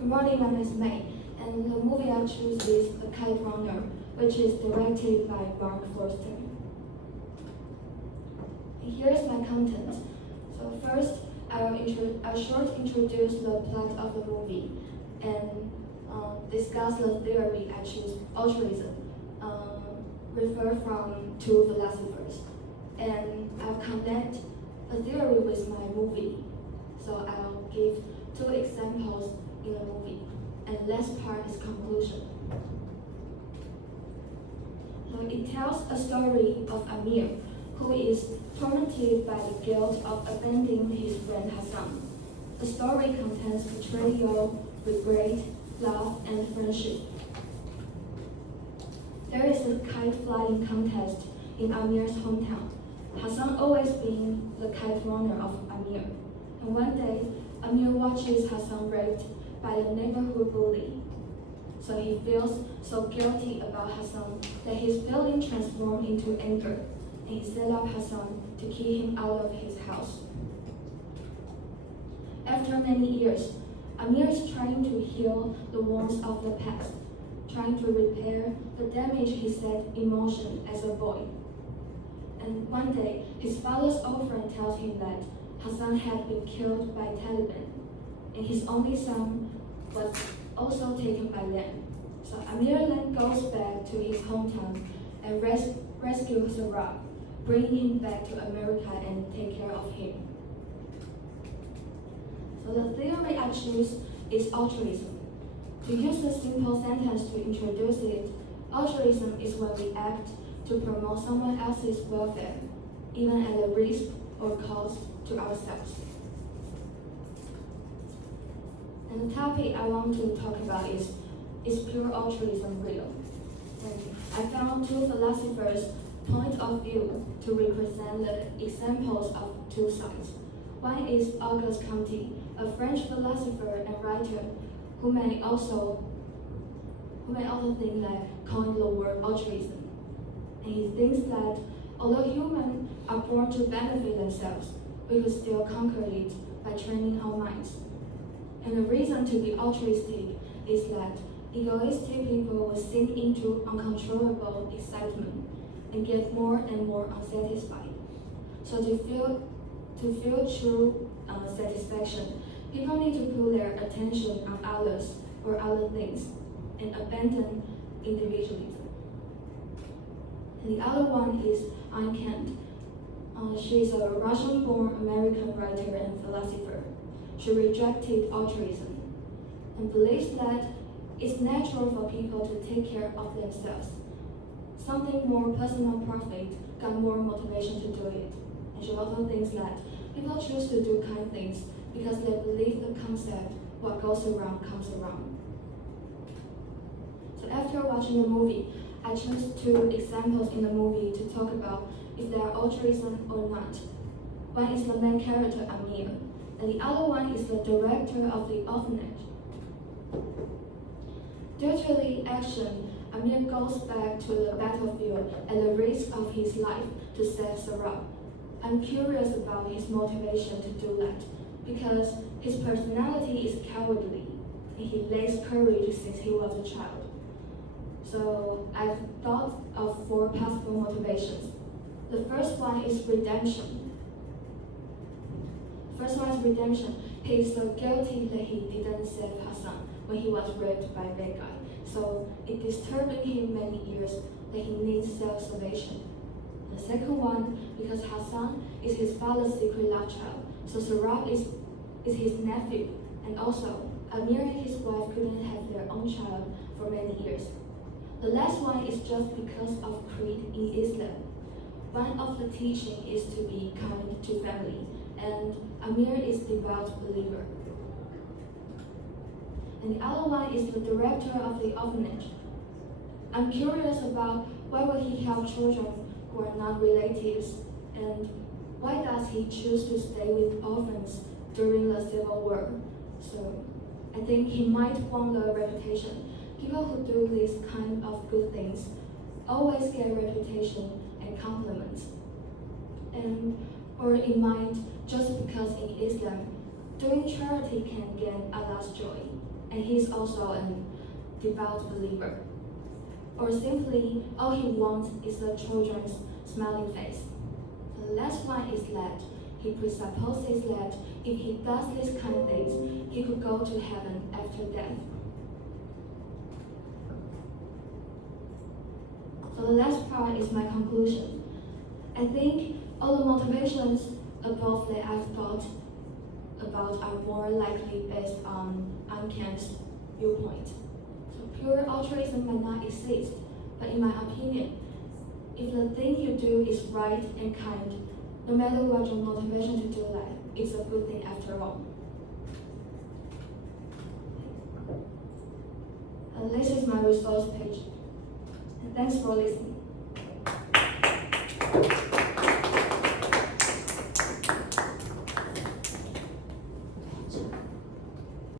Good morning, my name is May, and the movie I choose is The Kite Runner, which is directed by Mark Forster. Here's my content. So first, I'll short introduce the plot of the movie and discuss the theory I choose, altruism, refer from two philosophers. And I'll connect the theory with my movie. So I'll give two examples in the movie, and last part is conclusion. So it tells a story of Amir, who is tormented by the guilt of abandoning his friend Hassan. The story contains betrayal, regret, love, and friendship. There is a kite flying contest in Amir's hometown. Hassan always being the kite runner of Amir. And one day, Amir watches Hassan raped by the neighborhood bully. So he feels so guilty about Hassan that his feeling transforms into anger, and he set up Hassan to kick him out of his house. After many years, Amir is trying to heal the wounds of the past, trying to repair the damage he set in motion as a boy. And one day, his father's old friend tells him that Hassan had been killed by Taliban, and his only son was also taken by them. So Amir then goes back to his hometown and rescues Sarab, bringing him back to America and take care of him. So the theory I choose is altruism. To use a simple sentence to introduce it, altruism is when we act to promote someone else's welfare, even at a risk or cost to ourselves. And the topic I want to talk about is pure altruism real? And I found two philosophers' point of view to represent the examples of two sides. One is Auguste Comte, a French philosopher and writer who may also think that coined the word altruism. And he thinks that although humans are born to benefit themselves, we could still conquer it by training our minds. And the reason to be altruistic is that egoistic people will sink into uncontrollable excitement and get more and more unsatisfied. So to feel true satisfaction, people need to put their attention on others or other things and abandon individualism. And the other one is Ayn Kant. She is a Russian-born American writer and philosopher. She rejected altruism and believes that it's natural for people to take care of themselves. Something more personal profit got more motivation to do it. And she also thinks that people choose to do kind things because they believe the concept, what goes around comes around. So after watching the movie, I chose two examples in the movie to talk about if they are altruism or not. One is the main character, Amir, and the other one is the director of the orphanage. Due to the action, Amir goes back to the battlefield at the risk of his life to save Sarab. I'm curious about his motivation to do that, because his personality is cowardly, and he lacks courage since he was a child. So I've thought of four possible motivations. The first one is redemption. He is so guilty that he didn't save Hassan when he was raped by a bad guy. So it disturbing him many years that he needs self-salvation. The second one, because Hassan is his father's secret love child, so Sarab is his nephew, and also Amir and his wife couldn't have their own child for many years. The last one is just because of creed in Islam. One of the teaching is to be kind to family, and Amir is a devout believer. And the other one is the director of the orphanage. I'm curious about why would he help children who are not relatives, and why does he choose to stay with orphans during the Civil War? So I think he might want the reputation. People who do these kind of good things always get reputation and compliments. Or it might just because in Islam, doing charity can gain Allah's joy. and he's also a devout believer. Or simply, all he wants is the children's smiling face. The last one is that he presupposes that if he does these kind of things, he could go to heaven after death. So the last part is my conclusion. I think all the motivations above that I've thought about are more likely based on uncanced viewpoint. So pure altruism might not exist, but in my opinion, if the thing you do is right and kind, no matter what your motivation to do that, it's a good thing after all. This is my resource page. And thanks for listening.